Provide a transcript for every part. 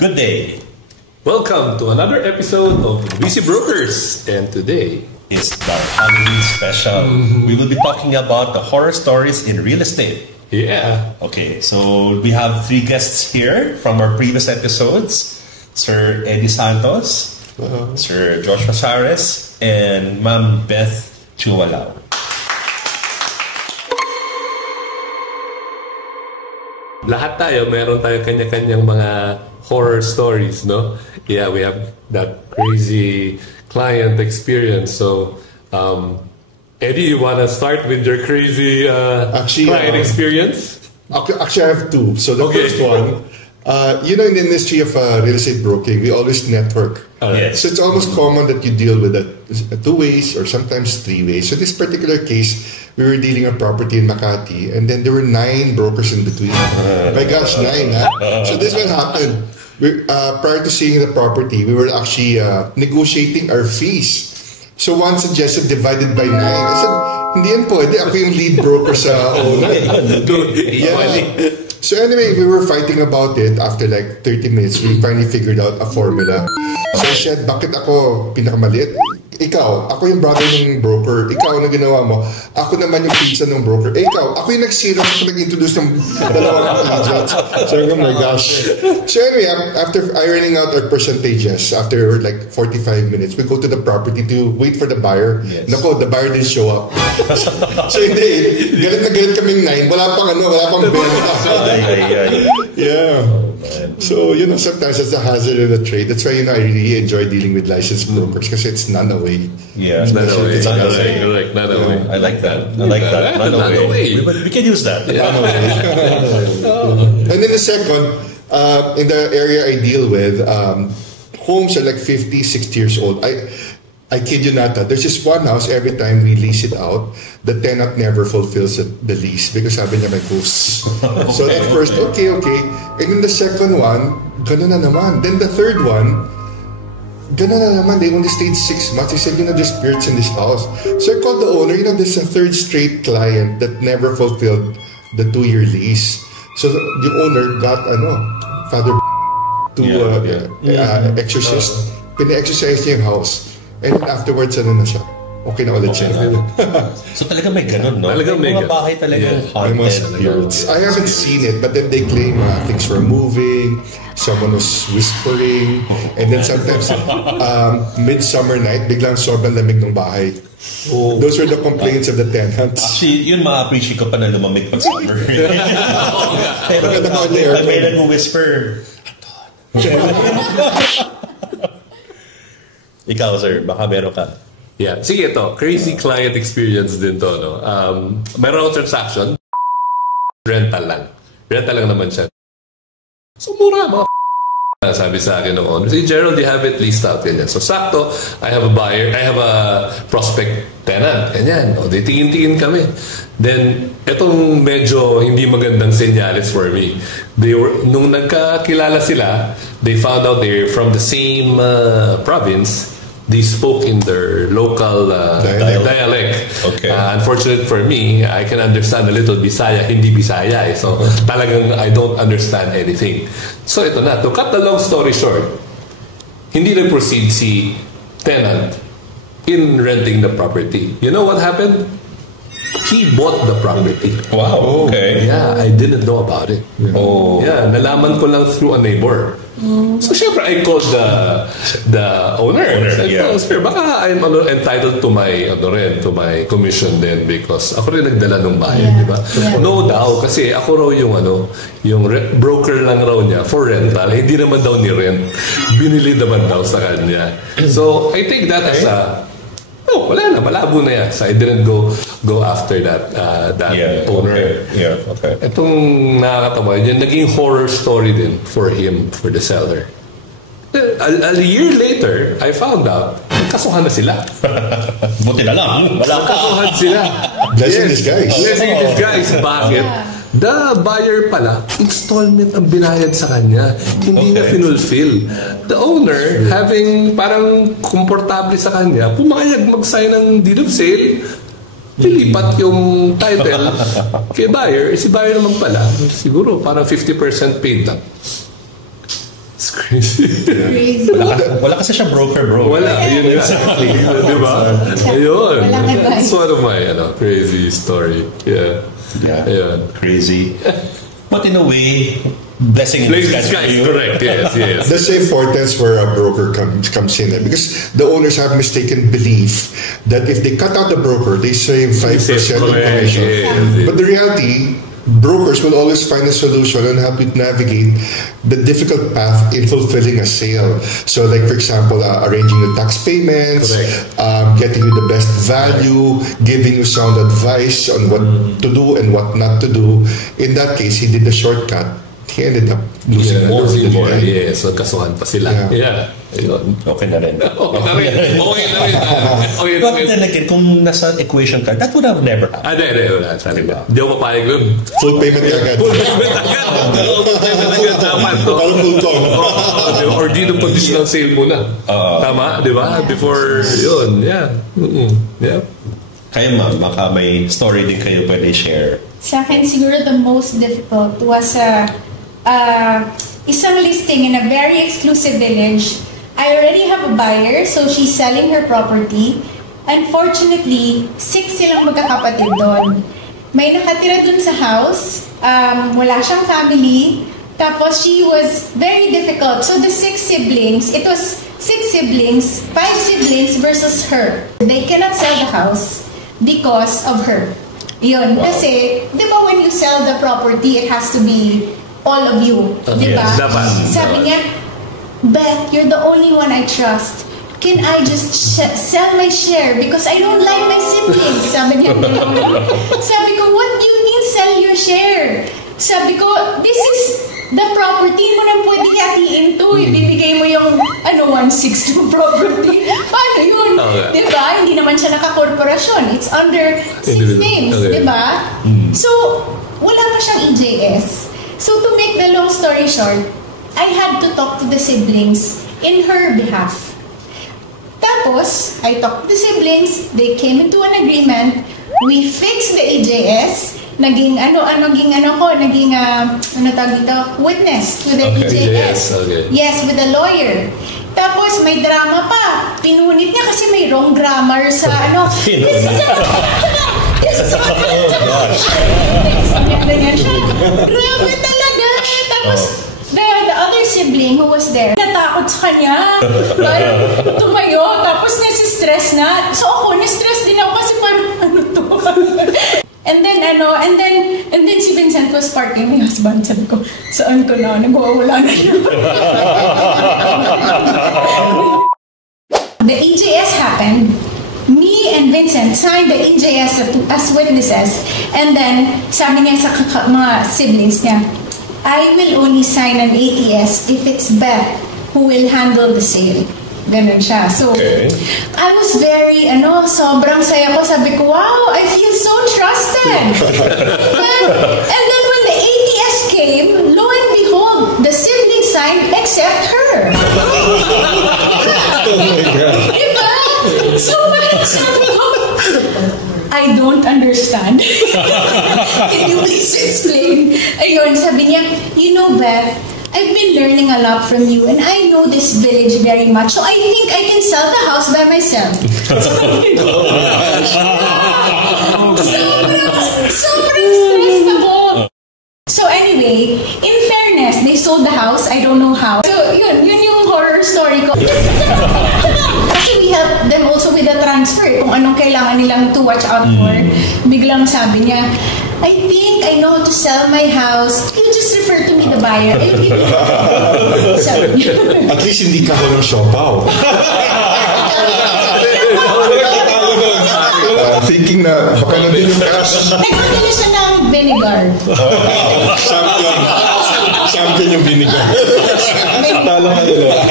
Good day. Welcome to another episode of VC Brokers, and today is the Halloween special. We will be talking about the horror stories in real estate. Yeah. Okay, so we have three guests here from our previous episodes. Sir Eddie Santos, Sir Joshua Sares, and Ma'am Beth Chuwalao. Lahat tayo, meron tayo kanya-kanyang mga horror stories, no? Yeah, we have that crazy client experience. So, Eddie, you want to start with your crazy client experience? Actually, I have two. So the first one, in the industry of real estate broking, we always network. Yes. So it's almost common that you deal with it two ways or sometimes three ways. So this particular case, we were dealing a property in Makati, and then there were 9 brokers in between. My gosh, 9, huh? So this one happened. Prior to seeing the property, we were actually negotiating our fees. So one suggested divided by 9. I said, hindi yan pwede. Ako yung lead broker sa owner. Yeah. So anyway, we were fighting about it. After like 30 minutes, we finally figured out a formula. So I said, bakit ako pinakamaliit? Ikaw, ako yung brother ng broker. Ikaw na ginawa mo. Ako naman yung pizza ng broker. Ikaw, ako yung nag-zero. Ako nag-introduce ng dalawang agents. So, oh my gosh. So anyway, after ironing out our percentages, after like 45 minutes, we go to the property to wait for the buyer. Yes. Nako, the buyer didn't show up. So hindi, galit na galit kaming 9. Wala pang benta. Yeah. So, sometimes it's a hazard of the trade. That's why, I really enjoy dealing with licensed brokers because it's none away. Yeah. None away. None away. I like that. None away. We can use that. Yeah. And then the second, in the area I deal with, homes are like 50, 60 years old. I kid you not, there's just one house, every time we lease it out, the tenant never fulfills the lease because sabi niya may ghosts. So at first, okay. And then the second one, ganun na naman. Then the third one, ganun na naman. They only stayed 6 months. They said, there's spirits in this house. So I called the owner, there's a third straight client that never fulfilled the 2-year lease. So the owner got, Father to exorcist. Pina-exorcise niya yung house. And then afterwards, na siya? Okay na ulit siya. So talaga may ganun, no? Talaga may mga bahay talaga haunted. I haven't seen it, but then they claim things were moving, someone was whispering, and then sometimes midsummer night, biglang sobrang lamig ng bahay. Oh. Those were the complaints of the tenants. Actually, yun ma-appreciate ko pa na lumamig pag summer. Pag may nag-whisper, ikaw, sir, baka meron ka. Yeah. Sige, ito. Crazy client experience din to, no? Meron akong transaction. Rental lang naman siya. So, mura, mga sabi sa akin ng owner. Si Gerald, you have it leased out. Ganyan. So, sakto, I have a prospect tenant. Ganyan. O, di tingin-tingin kami. Then, itong medyo hindi magandang senyales for me. Nung nagkakilala sila, they found out they're from the same province. They spoke in their local dialect. Okay. Unfortunately for me, I can understand a little Bisaya, hindi Bisaya. So, talagang I don't understand anything. So, ito na. To cut the long story short, hindi na-proceed si tenant in renting the property. You know what happened? He bought the property. Wow, okay. Yeah, I didn't know about it. Oh. Yeah, nalaman ko lang through a neighbor. So, syempre, I called the owner. Said, yeah. Sir, baka I'm entitled to my commission din because ako rin nagdala ng bahay, di ba? Yeah. No daw, kasi ako raw yung broker lang raw niya for rental. Hindi naman daw ni rent. Binili naman daw sa kanya. So, I take that as wala na, malabo na yan. So I didn't go after that owner. Okay. Yeah, okay. Itong nakakatawa, yung naging horror story din for him, for the seller. A year later, I found out, kasuhan na sila. Buti na lang. Wala ka. Kasuhan sila. Blessing in disguise. Blessing in disguise. Bakit? The buyer pala, installment ang binayad sa kanya. Hindi na finulfill. The owner, having parang komportable sa kanya, pumayag mag-sign ng deed of sale, lilipat yung title kay buyer. Si buyer naman pala, siguro parang 50% paid lang. It's crazy. Crazy. Wala kasi siya broker, bro. Wala, yun nga. Di ba? Ayun. Walang advice. It's one of my crazy story. Yeah. Ayun. Crazy. But in a way, blessing in disguise for you. Correct, yes. That's the importance where a broker comes in. Because the owners have mistaken belief that if they cut out the broker, they save 5% of commission. Yes. But the reality, brokers will always find a solution on how to navigate the difficult path in fulfilling a sale. So like, for example, arranging the tax payments, getting you the best value, giving you sound advice on what to do and what not to do. In that case, he did the shortcut. He ended up losing more. Yes, nagkasuhan pa sila. Yeah. Ayun. Okay na rin. Okay na rin. But then again, kung nasa equation ka, that would have never happened. Wala. Hindi ako papayag yun. Full payment agad. Parang full call. Or di ng conditional sale muna. Tama, di ba? Before yun. Yeah. Kayo ma'am, baka may story din kayo pwede share. Sa akin, siguro the most difficult was isang listing in a very exclusive village. I already have a buyer, so she's selling her property. Unfortunately, 6 silang magkakapatid doon. May nakatira doon sa house, wala siyang family, tapos she was very difficult. So the 6 siblings, it was 6 siblings, 5 siblings versus her. They cannot sell the house because of her. Yun. Wow. Kasi, di ba when you sell the property, it has to be all of you. Di ba? Yes, sabi niya, Beth, you're the only one I trust. Can I just sell my share? Because I don't like my siblings. Sabi niya, sabi ko, what do you mean sell your share? Sabi ko, this is the property mo nang pwede hatiin to. Ibibigay mo yung 1/6 to property. Paano yun? Okay. Diba? Hindi naman siya naka-korporasyon. It's under 6 names. Okay. Diba? So, wala pa siyang EJS. So, to make the long story short, I had to talk to the siblings in her behalf. Tapos, I talked to the siblings. They came into an agreement. We fixed the EJS. Naging witness with the EJS. Okay. Yes, with the lawyer. Tapos may drama pa. Pinunit niya kasi may wrong grammar sa This is grabe talaga. Tapos the other sibling who was there, natakot sa kanya. Tumayo, tapos nasi-stress na. So ako, na-stress din ako kasi parang to? And then si Vincent was parking my husband. Sabi ko, saan ko na? Nagwawala na siya. The EJS happened. Me and Vincent signed the EJS as witnesses. And then, sabi niya sa mga siblings niya, I will only sign an ATS if it's Beth who will handle the sale. Ganun siya. So, I was very, sobrang saya ko. Sabi ko, wow, I feel so trusted. And then when the ATS came, lo and behold, the siblings signed except her. Oh my God. Diba? So, parang sabi ko, I don't understand. Can you please explain? Ayun, sabi niya, Beth, I've been learning a lot from you and I know this village very much, so I think I can sell the house by myself. Sobrang stressed ako. So anyway, in fairness, they sold the house. I don't know how. So yun yung horror story ko. Kasi we helped them also with the transfer. Kung anong kailangan nilang to watch out for. Biglang sabi niya, I think I know how to sell my house. You just refer to me the buyer. At least hindi ka ng siopaw. Thinking na baka na din yung cash. Nagpadala siya ng vinegar. Champion yung vinegar. Tala ka nila.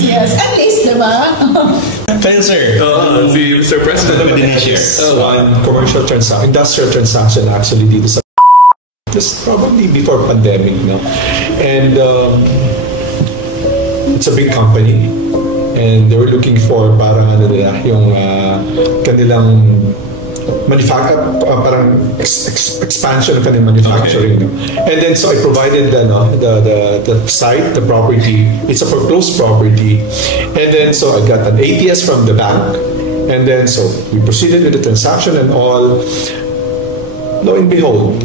Yes. At least, diba? Kayo, sir. Si Mr. President we didn't share. One commercial transaction, industrial transaction actually dito sa just probably before pandemic, no? And it's a big company and they were looking for parang yung kanilang expansion of the manufacturing. And then so I provided the site, the property. It's a foreclosed property. And then so I got an ATS from the bank. And then so we proceeded with the transaction and all. Lo and behold,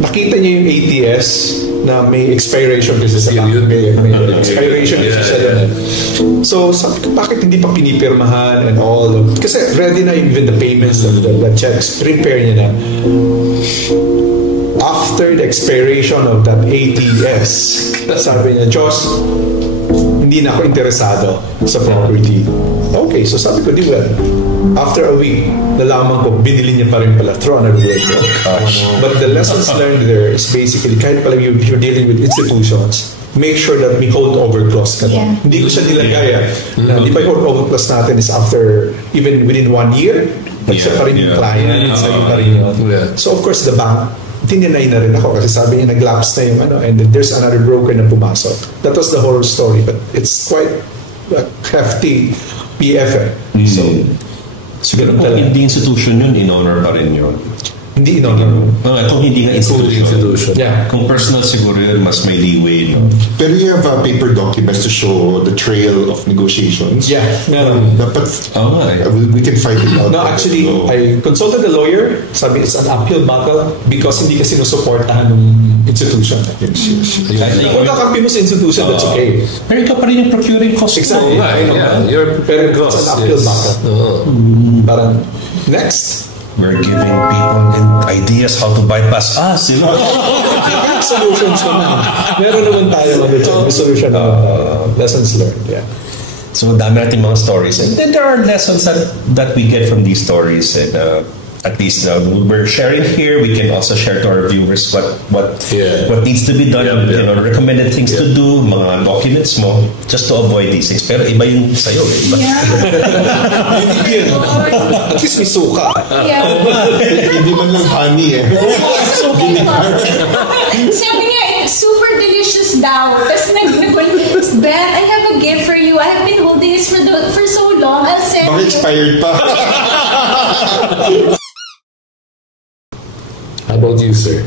nakita niya yung ATS na may expiration kasi sa bank. May expiration kasi sa doon. So, sabi ko, bakit hindi pa pinipirmahan and all? Kasi ready na even the payments, the checks, prepare niya na. After the expiration of that ATS, sabi niya, Diyos, hindi na ako interesado sa property. Okay, so sabi ko, di well, after a week, nalaman ko, binili niya pa rin pala through another way. But the lessons learned there is basically, kahit pala you're dealing with institutions, make sure that may hold over clause ka. Yeah. Hindi ko siya nilagay. Di ba yung hold over clause natin is after, even within 1 year, siya pa rin yung client, sa'yo pa rin yun. So of course, the bank, tininay na rin ako kasi sabi niya nag-lapse na yung and there's another broker na pumasok. That was the whole story, but it's quite hefty PF. So, siguro kung hindi institution yun, in-honor pa rin yun. Hindi in-honor. Itong hindi nga institution. Yeah. Kung personal siguro yun, mas may leeway. No? Pero you have paper documents to show the trail of negotiations. Yeah. Dapat, we can fight it out. No, actually, I consulted the lawyer. Sabi, it's an uphill battle because hindi kasi sinusuportahan ng institution. Kung kakampi mo sa institution, that's okay. Pero ikaw pa rin yung procuring cost. Exactly. You're preparing costs. It's an uphill battle. Parang, next. We're giving people ideas how to bypass us. Solutions naman. Meron naman tayo solution lessons learned. Yeah. So dami natin mga stories. And then there are lessons that we get from these stories. And at least we're sharing here. We can also share to our viewers what needs to be done. Recommended things to do, mga documents mo, just to avoid these things. Pero iba yung sa'yo. Iba. At least may suka. Yeah. Hindi man lang honey Sabi niya, it's super delicious daw. Tapos Ben, I have a gift for you. I have been holding this for so long. I'll send Bakit you. expired pa? How about you, sir?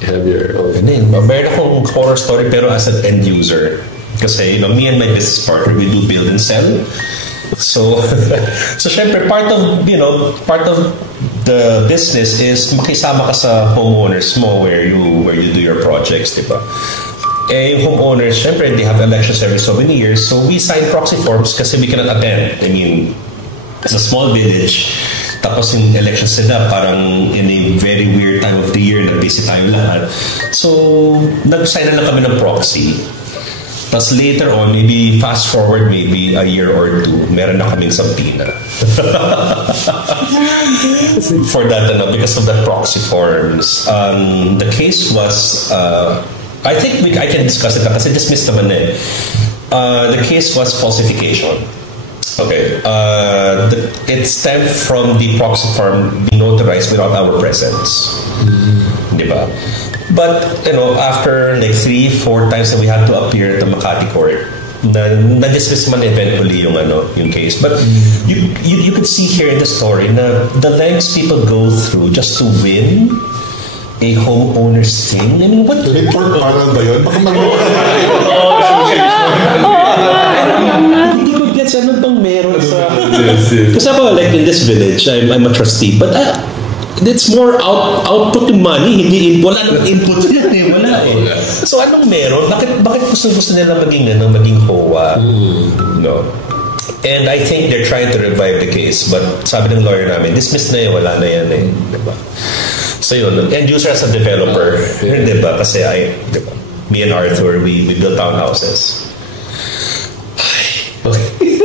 You have your own. Meron akong horror story pero as an end user. Kasi, me and my business partner, we do build and sell. So, syempre, part of the business is makisama ka sa homeowners mo where you do your projects, di ba? Yung homeowners, syempre, they have elections every so many years. So, we sign proxy forms kasi we cannot attend. I mean, it's a small village. Tapos yung elections nila parang in a very weird time of the year na busy tayo lahat. So, nag-sign na lang kami ng proxy. Tapos later on, maybe fast forward maybe a year or two, meron na kaming subpoena. For that, because of the proxy forms. The case was, I think I can discuss it kasi dismissed naman eh. The case was falsification. Okay. It stemmed from the proxy form being notarized without our presence. Diba? But, after like 3-4 times that we had to appear at the Makati court, na-dismiss man eventually yung case. But you could see here in the story na the lengths people go through just to win a homeowner's thing. I mean, what? Report panel ba yun? Baka ano bang meron sa... Kasi ako, like in this village, I'm a trustee, but it's more output yung money, wala nang input yan eh, wala eh. So anong meron? Bakit gusto nila maging HOA? No. And I think they're trying to revive the case, but sabi ng lawyer namin, dismiss na yun, wala na yan eh. Diba? So yun, end user as a developer, diba? Kasi diba? Me and Arthur, we built townhouses.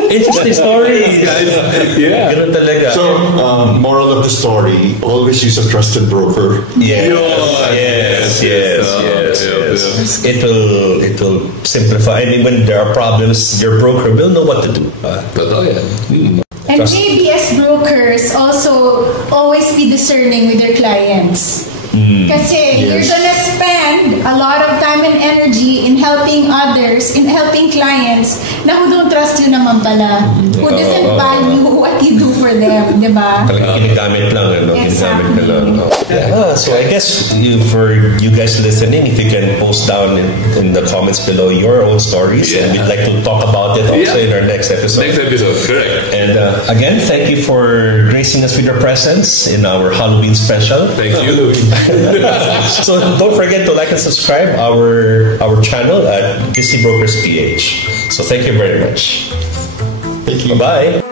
Interesting stories, guys. Yeah. Ganun talaga. So, moral of the story, always use a trusted broker. Yes. It will simplify. I mean, when there are problems, your broker will know what to do. And maybe as brokers, also always be discerning with your clients. Kasi you're gonna spend a lot of time and energy in helping others, in helping clients na who don't trust you naman pala, who doesn't value what you do for them, di ba? Talagang ginagamit lang, ano? Ginagamit na lang. So I guess for you guys listening, if you can post down in the comments below your own stories, and we'd like to talk about it also in our next episode. Next episode, correct. And again, thank you for gracing us with your presence in our Halloween special. Thank you. So don't forget to like and subscribe our channel at Busy Brokers PH. So thank you very much. Thank you. Bye-bye.